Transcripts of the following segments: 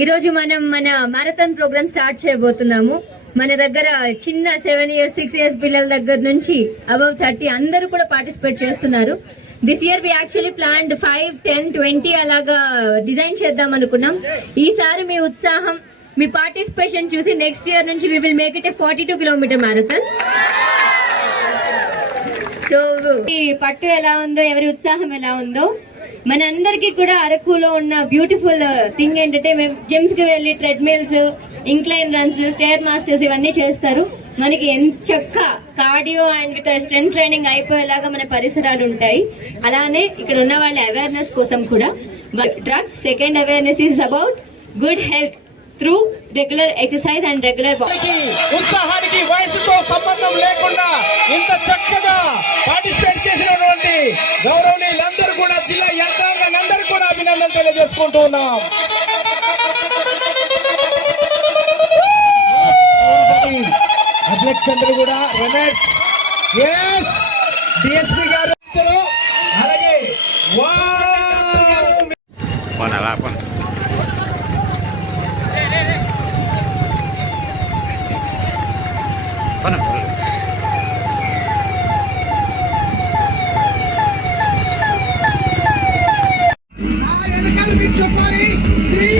ఈరోజు మనం మన మారథాన్ ప్రోగ్రామ్ స్టార్ట్ చేయబోతున్నాము. మన దగ్గర చిన్న సెవెన్ ఇయర్స్ సిక్స్ ఇయర్స్ పిల్లల దగ్గర నుంచి అబౌవ్ థర్టీ అందరూ కూడా పార్టిసిపేట్ చేస్తున్నారు. This year we actually planned five ten twenty అలాగా డిజైన్ చేద్దాం అనుకున్నాం. ఈసారి మీ ఉత్సాహం మీ పార్టిసిపేషన్ చూసి నెక్స్ట్ ఇయర్ నుంచి we will make it a forty two kilometre marathon so ఈ పట్టు ఎలా ఉందో ఎవరి ఉత్సాహం ఎలా ఉందో మనందరికీ కూడా అరకులో ఉన్న బ్యూటిఫుల్ థింగ్ ఏంటంటే మేము జిమ్స్కి వెళ్ళి treadmills incline runs stair masters ఇవన్నీ చేస్తారు. మనకి ఎంత చక్క cardio and with strength training అయిపోయేలాగా మన పరిసరాలు ఉంటాయి. అలానే ఇక్కడ ఉన్న వాళ్ళ అవేర్నెస్ కోసం కూడా. Drugs second awareness is about good health through regular exercise and regular ఉత్సాహానికి వయసుతో సంబంధం లేకుండా ఇంత చక్కగా పార్టిసిపేట్ చేసినటువంటి గౌరవనీయులందరూ కూడా జిల్లా యంత్రాంగానందరూ కూడా అభినందన తెలియజేసుకుంటూ ఉన్నాం. అధ్యక్షులందరూ కూడా రమేష్. ఎస్ డిఎస్పీ గారు ఆ వెనకాల మీరు చెప్పాలి త్రీ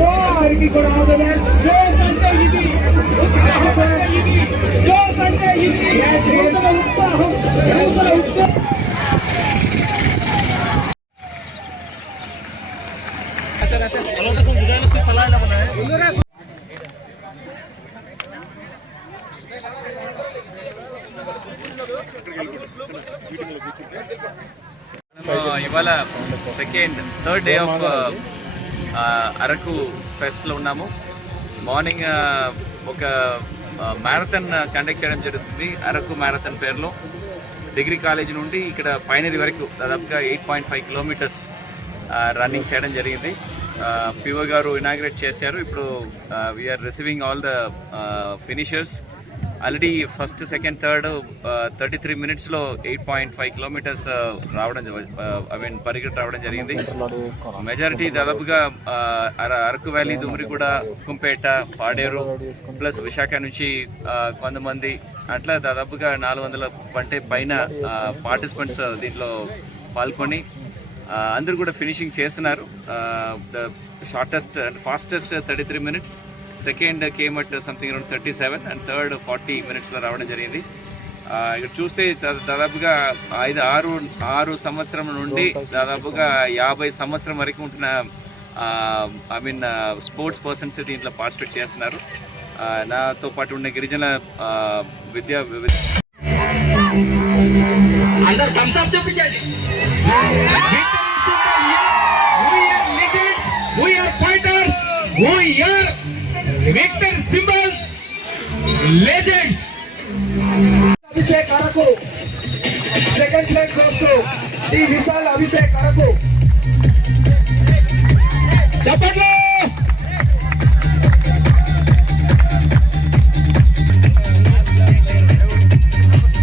వారికి కూడా all the best. జోస్ అంటే ఇది ఉత్సాహం అంటే ఇది జోస్ అంటే ఇది నూతన ఉత్సాహం నూతన ఉత్సాహం ఆ, Uh, ఇవాళ second third day of Araku ఫెస్ట్లో ఉన్నాము. మార్నింగ్ uh, ఒక uh, మ్యారథాన్ కండక్ట్ చేయడం జరుగుతుంది. అరకు మ్యారథాన్ పేరులో. డిగ్రీ కాలేజ్ నుండి ఇక్కడ పైనది వరకు దాదాపుగా eight point five kilometres running చేయడం జరిగింది. పిఓ గారు ఇనాగ్రేట్ చేశారు. ఇప్పుడు we're receiving all the finishers already first second third thirty three మినిట్స్లో ఎయిట్ పాయింట్ ఫైవ్ కిలోమీటర్స్ రావడం ఐ మీన్ పరిగెట్ రావడం జరిగింది. మెజారిటీ దాదాపుగా అర- అరకు వ్యాలీ దుమ్రిగూడ కుంపేట పాడేరు ప్లస్ విశాఖ నుంచి కొంతమంది అట్లా దాదాపుగా నాలుగు వందల పంటే పైన పార్టిసిపెంట్స్ దీంట్లో పాల్గొని అందరూ కూడా ఫినిషింగ్ చేస్తున్నారు. The shortest and fastest thirty three minutes. Second came at something around thirty seven and third forty మినిట్స్లో రావడం జరిగింది. ఆ, ఇక్కడ చూస్తే దాదాపుగా ఐదు ఆరు ఆరు సంవత్సరం నుండి దాదాపుగా యాభై సంవత్సరం వరకు ఉంటున్న ఐ మీన్ స్పోర్ట్స్ పర్సన్స్ దీంట్లో పార్టిసిపేట్ చేస్తున్నారు. నాతో పాటు ఉండే గిరిజన విద్యా అందరు legends Abhishek Araku. Second place goes to T Vishal Abhishek Araku. చెప్పండి!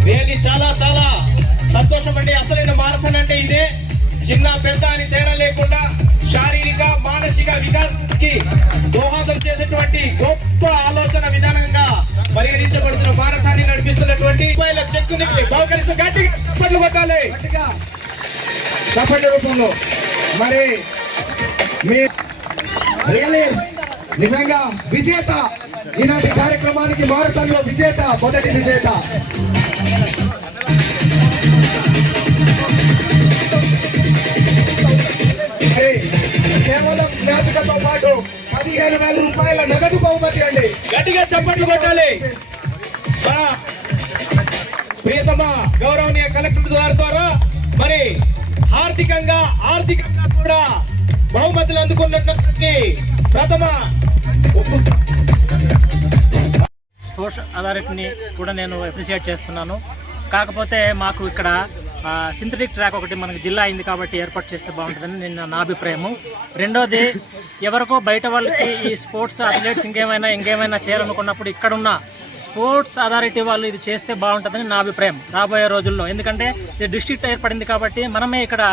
రియల్లీ చాలా చాలా సంతోషం అండి. అసలైన మారథాన్ అంటే ఇదే. చిన్న పెద్ద అని బహుకరిస్తూ గట్టిగా చప్పట్లు కొట్టాలి. చప్పట్ల రూపంలో మరి మీ రియల్లీ నిజంగా విజేత. ఈనాటి కార్యక్రమానికి మారథాన్లో విజేత మొదటి విజేత. మరి కేవలం జ్ఞాపికతో పాటు పదిహేను వేల రూపాయల నగదు బహుమతి అండి. గట్టిగా చప్పట్లు కొట్టాలి. ప్రియతమ గౌరవనీయ కలెక్టర్ గారి ద్వారా మరి ఆర్థికంగా ఆర్థికంగా కూడా బహుమతులు అందుకున్నటువంటి ప్రథమ స్పోర్ట్స్ అథారిటీని కూడా నేను అప్రిషియేట్ చేస్తున్నాను. కాకపోతే మాకు ఇక్కడ సింథటిక్ ట్రాక్ ఒకటి మనకి జిల్లా అయింది కాబట్టి ఏర్పాటు చేస్తే బాగుంటుందని నేను నా అభిప్రాయము. రెండోది ఎవరికో బయట వాళ్ళకి ఈ స్పోర్ట్స్ అథ్లెట్స్ ఇంకేమైనా ఇంకేమైనా చేయాలనుకున్నప్పుడు ఇక్కడున్న స్పోర్ట్స్ అథారిటీ వాళ్ళు ఇది చేస్తే బాగుంటుందని నా అభిప్రాయం రాబోయే రోజుల్లో. ఎందుకంటే ఇది డిస్ట్రిక్ట్ ఏర్పడింది కాబట్టి మనమే ఇక్కడ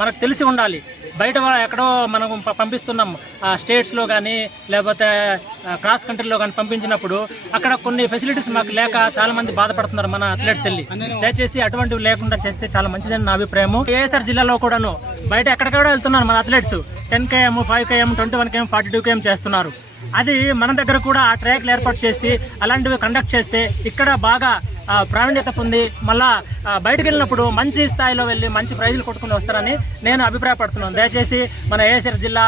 మనకు తెలిసి ఉండాలి. బయట ఎక్కడో మనం పంపిస్తున్నాం స్టేట్స్లో కానీ లేకపోతే క్రాస్ కంట్రీలో కానీ పంపించినప్పుడు అక్కడ కొన్ని ఫెసిలిటీస్ మాకు లేక చాలామంది బాధపడుతున్నారు మన అథ్లెట్స్ వెళ్ళి. దయచేసి అటువంటివి లేకుండా చేస్తే చాలా మంచిదని నా అభిప్రాయము. ఏఎస్ఆర్ జిల్లాలో కూడాను బయట ఎక్కడికక్కడ వెళ్తున్నారు మన athletes ten KM five KM twenty one KM forty two KM చేస్తున్నారు. అది మన దగ్గర కూడా ఆ ట్రాక్లు ఏర్పాటు చేసి అలాంటివి కండక్ట్ చేస్తే ఇక్కడ బాగా ప్రావీణ్యత పొంది మళ్ళా బయటకు వెళ్ళినప్పుడు మంచి స్థాయిలో వెళ్ళి మంచి ప్రైజులు కొట్టుకుని వస్తారని నేను అభిప్రాయపడుతున్నాను. దయచేసి మన ఏఎస్ఆర్ జిల్లా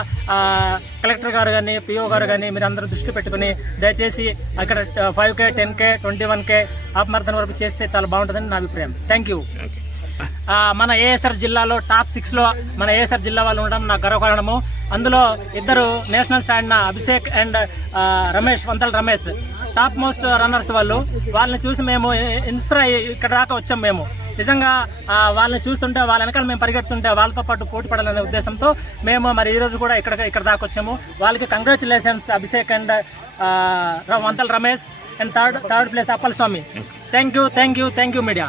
కలెక్టర్ గారు కానీ పిఓ గారు కానీ మీరు అందరూ దృష్టి పెట్టుకుని దయచేసి అక్కడ five K ten K twenty one K ఆత్మార్థన వరకు చేస్తే చాలా బాగుంటుందని నా అభిప్రాయం. థ్యాంక్ యూ మన ఏఎస్ఆర్ జిల్లాలో టాప్ సిక్స్లో మన ఏఎస్ఆర్ జిల్లా వాళ్ళు ఉండడం నాకు గర్వకారణము అందులో ఇద్దరు నేషనల్స్ ఆడిన Abhishek and Ramesh Vantala Ramesh. Top most runners వాళ్ళు. వాళ్ళని చూసి మేము ఇన్స్పైర్ అయ్యి ఇక్కడ దాకా వచ్చాం మేము. నిజంగా వాళ్ళని చూస్తుంటే వాళ్ళ వెనకాల మేము పరిగెడుతుంటే వాళ్ళతో పాటు పోటీ పడాలనే ఉద్దేశంతో మేము మరి ఈ రోజు కూడా ఇక్కడ ఇక్కడ దాకా వచ్చాము. వాళ్ళకి congratulations Abhishek and Vantala Ramesh and third third place Appal Swamy thank you thank you thank you media